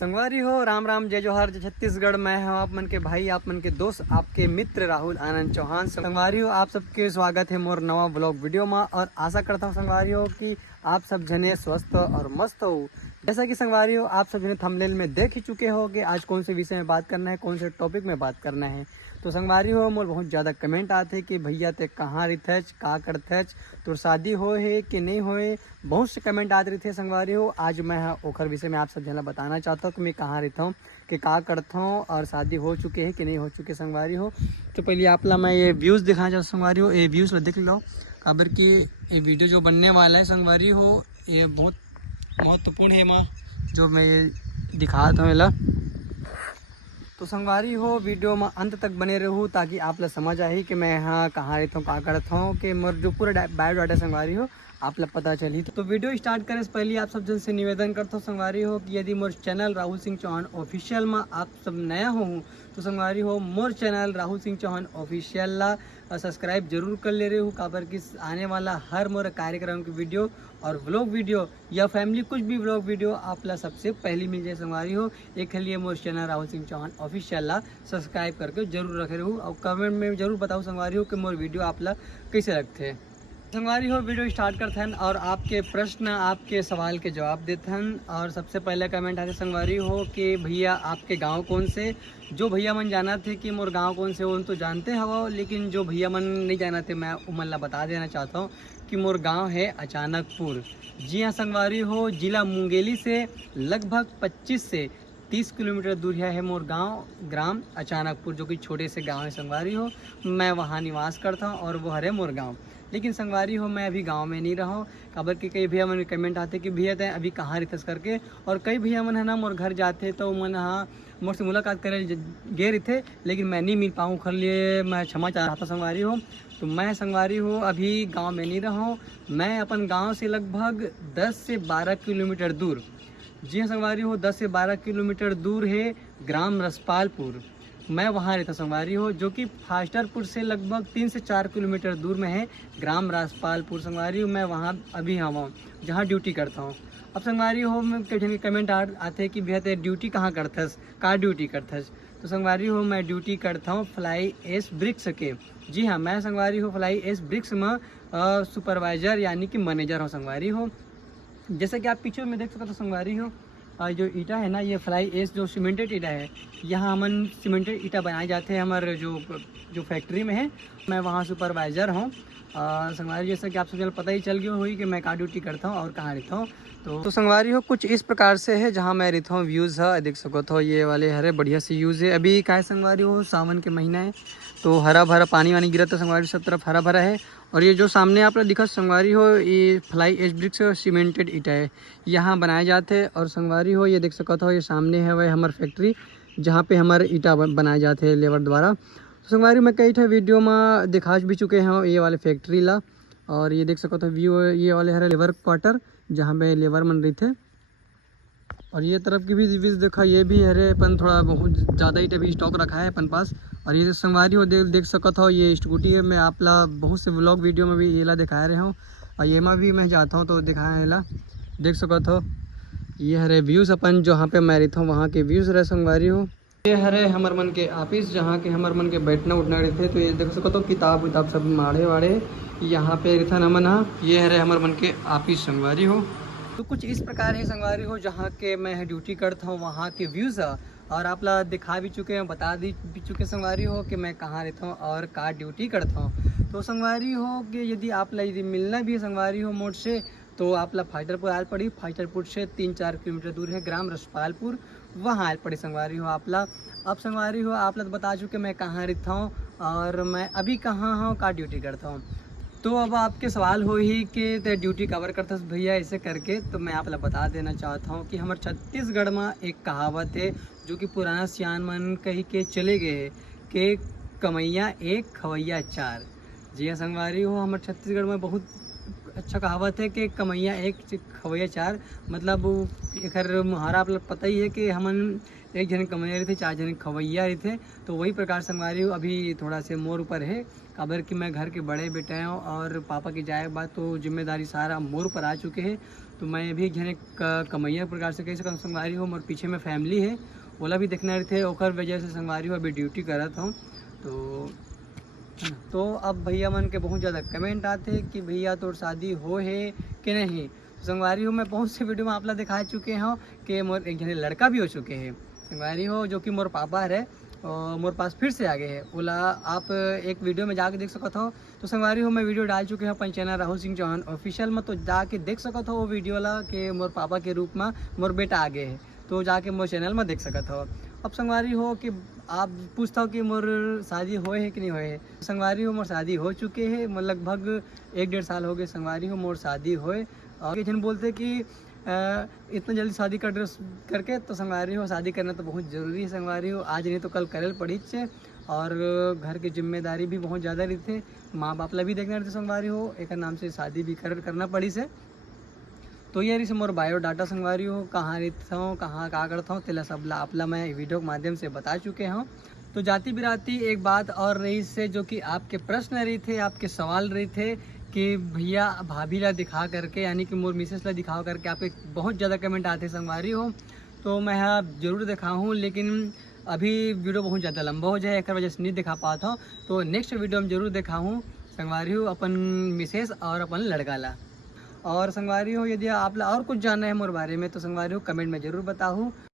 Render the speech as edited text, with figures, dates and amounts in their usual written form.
संगवारी हो राम राम जय जोहार जय छत्तीसगढ़। मैं हूँ आप मन के भाई, आप मन के दोस्त, आपके मित्र राहुल आनंद चौहान। संगवारी हो आप सबके स्वागत है मोर नवा ब्लॉग वीडियो में। और आशा करता हूँ संगवारी हो कि आप सब जने स्वस्थ और मस्त हो। जैसा कि संगवारी हो आप सब जने थंबनेल में देख ही चुके हो कि आज कौन से विषय में बात करना है, कौन से टॉपिक में बात करना है। तो संगवारी हो मोर बहुत ज़्यादा कमेंट आते कि भैया ते कहाँ रहिथच, का करथच, तोर शादी हो है कि नहीं होए। बहुत से कमेंट आते रहते संगवारी हो। आज मैं ओखर विषय में आप सब जना बताना चाहता हूँ कि मैं कहाँ रहता हूँ, कि का करता हूँ और शादी हो चुके हैं कि नहीं हो चुके संगवारी हो। तो पहले आप ला मैं ये व्यूज़ दिखाना चाहता हूँ संगवारी हो। ये व्यूज़ ला देख लो काबर कि ये वीडियो जो बनने वाला है संगवारी हो ये बहुत महत्वपूर्ण है माँ, जो मैं ये दिखाता हूँ ला। तो संगवारी हो वीडियो में अंत तक बने रहूँ ताकि आप ला समझ आए कि मैं यहाँ कहाँ रहता हूँ, कहाँ करता हूँ, कि मोर जो पूरा बायोडाटा संगवारी हो आप लोग पता चली। तो वीडियो स्टार्ट करने से पहले आप सब जन से निवेदन करता हूँ संगवारी हो कि यदि मोर चैनल राहुल सिंह चौहान ऑफिशियल में आप सब नया हो तो संगवारी हो मोर चैनल राहुल सिंह चौहान ऑफिशियल ला सब्सक्राइब जरूर कर ले रहे हो। काबर कि आने वाला हर मोर कार्यक्रम की वीडियो और व्लॉग वीडियो या फैमिली कुछ भी व्लॉग वीडियो आप ला सबसे पहली मिल जाए संगवारी हो। एक लिए मोर चैनल राहुल सिंह चौहान ऑफिशियल ला सब्सक्राइब करके जरूर रखे रहूँ और कमेंट में जरूर बताओ संगवारी हो कि मोर वीडियो आप ला कैसे लगते हैं। संगवारी हो वीडियो स्टार्ट करते हैं और आपके प्रश्न आपके सवाल के जवाब देते हैं। और सबसे पहले कमेंट आते संगवारी हो कि भैया आपके गांव कौन से। जो भैया मन जाना थे कि मोर गांव कौन से उन तो जानते हो, लेकिन जो भैया मन नहीं जाना थे मैं उमन ला बता देना चाहता हूँ कि मोर गांव है अचानकपुर। जी हाँ संगवारी हो, जिला मुंगेली से लगभग 25 से 30 किलोमीटर दूर है मोर गांव ग्राम अचानकपुर, जो कि छोटे से गांव है संगवारी हो। मैं वहां निवास करता हूं और वो हरे मोर गांव। लेकिन संगवारी हो मैं अभी गांव में नहीं रहा हूँ। काबर कि कई भैया मन कमेंट आते कि भैया ते अभी कहाँ रहते करके। और कई भैया मन है ना मोर घर जाते तो मन हाँ मोर से मुलाकात करे गे रहे थे, लेकिन मैं नहीं मिल पाऊँ। खर लिए मैं क्षमा चाहता संगवारी हो। तो मैं संगवारी हो अभी गाँव में नहीं रहा हूँ। मैं अपन गाँव से लगभग 10 से 12 किलोमीटर दूर, जी हाँ संगवारी हो 10 से 12 किलोमीटर दूर है ग्राम रसपालपुर। मैं वहाँ रहता संगवारी हो, जो कि फास्टरपुर से लगभग 3 से 4 किलोमीटर दूर में है ग्राम रसपालपुर संगवारी हो। मैं वहाँ अभी हूँ जहाँ ड्यूटी करता हूँ। अब संगवारी हो में कई कमेंट आते हैं कि भैया ते ड्यूटी कहाँ करथस, का ड्यूटी करथस। तो संगवारी हो मैं ड्यूटी करता हूँ फ्लाई एस ब्रिक्स के। जी हाँ मैं संगवारी हो फ्लाई एस ब्रिक्स में सुपरवाइजर यानी कि मैनेजर हो संगवारी हो। जैसे कि आप पीछे में देख सकते हो संगवारी हो, जो ईटा है ना ये फ्लाई एस जो सीमेंटेड ईटा है, यहाँ हमन सीमेंटेड ईटा बनाए जाते हैं हमारे जो फैक्ट्री में है। मैं वहाँ सुपरवाइज़र हूँ संगवारी। जैसे कि आप सब पता ही चल गया हुई कि मैं कहाँ ड्यूटी करता हूँ और कहाँ रहता हूँ। तो संगवारी हो कुछ इस प्रकार से है जहाँ मैं रहता हूँ। व्यूज़ है देख सको तो ये वाले हरे बढ़िया से व्यूज़ है। अभी क्या है संगवारी हो सावन के महीना है तो हरा भरा पानी वानी गिरा तो संगवारी सब तरफ हरा भरा है। और ये जो सामने आप दिखा संगवारी हो ये फ्लाई एश ब्रिक्स सीमेंटेड ईटा है, यहाँ बनाए जाते हैं। और संगवारी हो ये देख सकते हो ये सामने है वह हमारी फैक्ट्री जहाँ पे हमारे ईटा बनाए जाते हैं लेबर द्वारा। तो संगवारी मैं कई ठे वीडियो में दिखा भी चुके हैं ये वाले फैक्ट्री ला। और ये देख सकते हो व्यू ये वाले हरे लेबर क्वार्टर जहाँ पे लेबर मन रही थे। और ये तरफ की भी रिव्यूज देखा, ये भी हरे अपन थोड़ा बहुत ज़्यादा ही अभी स्टॉक रखा है अपन पास। और ये संगवारी हो देख सकता हो ये स्कूटी है। मैं आप ला बहुत से व्लॉग वीडियो में भी ये ला दिखा रहे हूँ और ये में भी मैं जाता हूँ तो दिखाया ला देख सकता हो। ये हरे व्यूज़ अपन जहाँ पे मैं रहता हूँ वहाँ के व्यूज़ रहे संगवारी हो। ये हरे हमर मन के ऑफिस जहाँ के हमर मन के बैठना उठना रहते। तो ये देख सकते हो किताब विताब सब माढ़े वाढ़े यहाँ पे रहता नमन। ये हरे हमर मन के ऑफिस संगवारी हो। तो कुछ इस प्रकार है संगवारी हो जहाँ के मैं ड्यूटी करता हूँ वहाँ के व्यूज़ है। और आप ला दिखा भी चुके हैं, बता भी चुके संगवारी हो कि मैं कहाँ रहता हूँ और कहाँ ड्यूटी करता हूँ। तो संगवारी हो कि यदि आप ला यदि मिलना भी है संगवारी हो मोड़ से तो आप ला फाइटरपुर आल पड़ी। फाइटरपुर से 3-4 किलोमीटर दूर है ग्राम रसपालपुर, वहाँ आल पड़ी संगवारी हो आप ला। अब संगवारी हो आप ला तो बता चुके मैं कहाँ रहता हूँ और मैं अभी कहाँ हूँ, कहाँ ड्यूटी करता हूँ। तो अब आपके सवाल हो ही कि ते ड्यूटी कवर करता भैया ऐसे करके। तो मैं आप ला बता देना चाहता हूँ कि हमारे छत्तीसगढ़ में एक कहावत है जो कि पुराना सियान मन कही के चले गए कि कमैया एक खवैया चार। जी हाँ संगवारी हो हमारे छत्तीसगढ़ में बहुत अच्छा कहावत है कि कमैया एक खवैया चार। मतलब एक मुहारा आप लोग पता ही है कि हमन एक जन कमैया रहे थे, 4 जन खवैया रहे थे। तो वही प्रकार संगवारी हो अभी थोड़ा से मोर ऊपर है। काबर कि मैं घर के बड़े बेटे हूँ और पापा की जाए बात तो जिम्मेदारी सारा मोर पर आ चुके हैं। तो मैं भी एक जने कमैया प्रकार से कह सकूँ संगवारी हो। मोर पीछे में फैमिली है, ओला भी देखना रहे थे, ओकर वजह से संगवारी हो अभी ड्यूटी करत हूँ। तो अब भैया मन के बहुत ज़्यादा कमेंट आते हैं कि भैया तोर शादी हो है कि नहीं। तो संगवारी हो मैं बहुत से वीडियो में आप ला दिखा चुके हैं कि मोर एक जने लड़का भी हो चुके हैं संगवारी हो, जो कि मोर पापा है और मोर पास फिर से आ गए हैं। ओला आप एक वीडियो में जाके देख सकते हो। तो संगवारी हो मैं वीडियो डाल चुके हैं अपन चैनल राहुल सिंह चौहान ऑफिशियल में, तो जाके देख सकते हो वो वीडियो ला कि मोर पापा के रूप में मोर बेटा आ गए हैं, तो जाके मोर चैनल में देख सकते हो। अब संगवारी हो कि आप पूछता हो कि मोर शादी होए है कि नहीं होए है। संगवारी हो मोर शादी हो चुके हैं, लगभग 1-1.5 साल हो गए संगवारी हो मोर शादी होए। और जन बोलते कि इतना जल्दी शादी करके तो संगवारी हो शादी करना तो बहुत ज़रूरी है संगवारी हो, आज नहीं तो कल करल पड़ी छे। और घर की जिम्मेदारी भी बहुत ज़्यादा रही थे, माँ बाप ला भी देखना रहते संगवारी हो, एक नाम से शादी भी करना पड़ी से। तो ये रही मोर बायोडाटा संगवारी हो, कहाँ रहता हूँ, कहाँ क्या करता हूँ, तेला सब आपला मैं वीडियो के माध्यम से बता चुके हूँ। तो जाति बिराती एक बात और रही से, जो कि आपके प्रश्न रही थे, आपके सवाल रहे थे कि भैया भाभी ला दिखा करके, यानी कि मोर मिसेस ला दिखा करके आपके बहुत ज़्यादा कमेंट आते संगवारी हो। तो मैं यहाँ जरूर दिखा हूँ, लेकिन अभी वीडियो बहुत ज़्यादा लंबा हो जाए, एक वजह से नहीं दिखा पाता हूँ। तो नेक्स्ट वीडियो में जरूर दिखा हूँ संगवारी हो अपन मिसेस और अपन लड़का ला। और संगवारी हो यदि आप और कुछ जानना है मोर बारे में तो संगवारी हो कमेंट में ज़रूर बताऊँ।